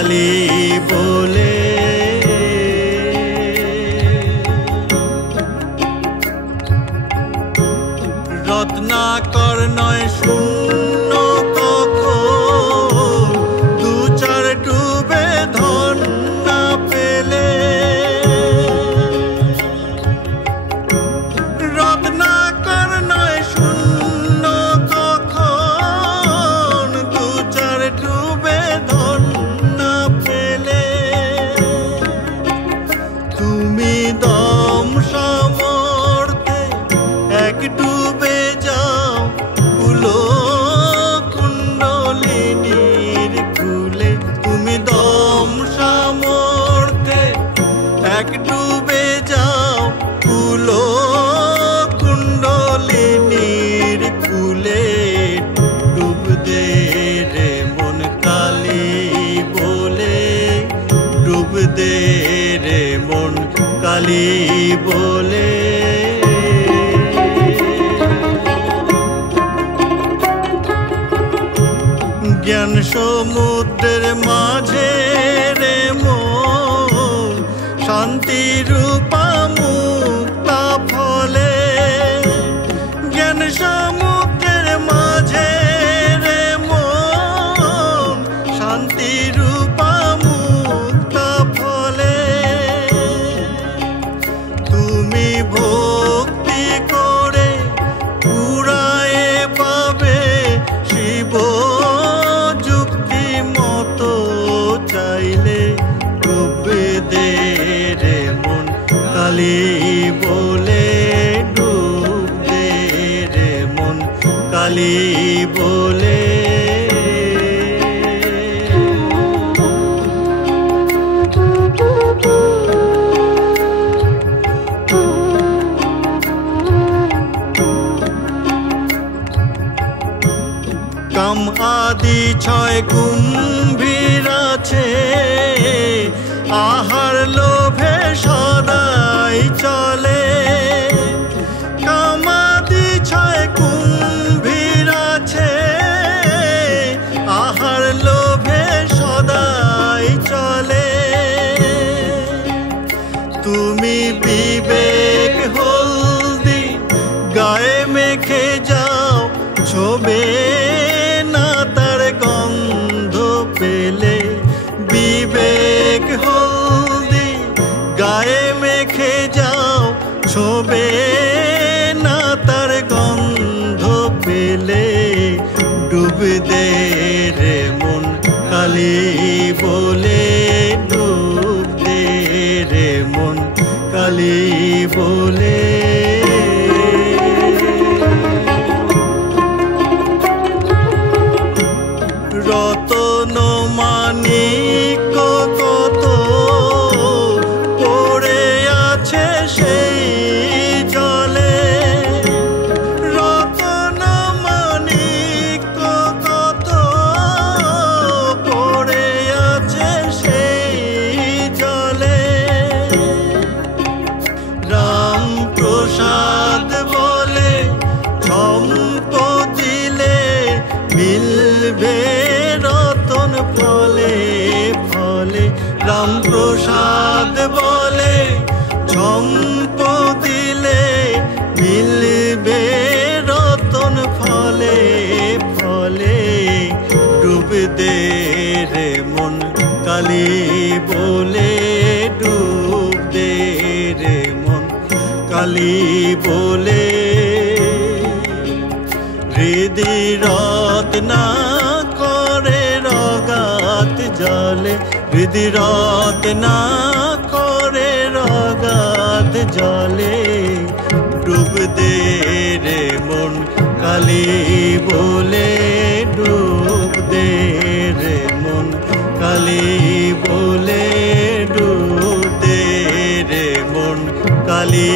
কালী বলে। রত্নাকর নয় শূন্য কখন, দু চার ডুবে ধন না পেলে। রত্নাকর নয় শূন্য কখন, দু চার ডুবে ধন না পেলে। তুমি দম সামর্থ্যে এক ডুবে যাও কুলো কুণ্ডলিনীর কুলে। তুমি দম সামর্থ্যে এক ডুবে যাও কুলো কুণ্ডলিনীর কুলে। ডুব দে রে মন কালী বলে, ডুব দে রে মন কালী বলে। জ্ঞান সমুদ্রের মাঝে রে মন, শান্তি রূপা মুক্তা ফলে। জ্ঞান সমুদ্রের মাঝে রে মন, শান্তি রূপা মুক্তা ফলে। তুমি ভক্তি করে পুরায়ে পাবে শিব যুক্তি মতো চাইলে। ডুবে দে রে মন কালী বলে, ডুব দে রে মন কালী বলে। কাম আদি ছয় কুম্ভীর আছে, আহার লোভে সদাই চলে। কাম আদি ছয় কুম্ভীর আছে, আহার লোভে সদাই চলে। তুমি বিবেক হলদি গায়ে মেখে যাও, ছোবে না তার গন্ধ পেলে। বিবেক হলদি গায়ে মেখে যাও, ছোবে না তার গন্ধ পেলে। ডুব দে রে মন কালী বলে, ডুব দে রে মন কালী বলে। রতন মানিক কত পড়ে আছে সেই জলে। রতন মানিক কত পড়ে আছে সেই জলে। রাম প্রসাদ বলে সম্পদ দিলে মিলবে রতন ফলে ফলে। রাম প্রসাদ বলে সম্পদ দিলে মিলবে রতন ফলে ফলে। ডুব দে রে মন কালী বলে, ডুব দে রে মন কালী বলে। হৃদি রত্না করে রগাত জলে, হৃদি রত্না করে রগাত জলে। ডুব দে রে মন কালী বলে, ডুব দে রে মন কালী বলে, ডুব দে রে মন কালী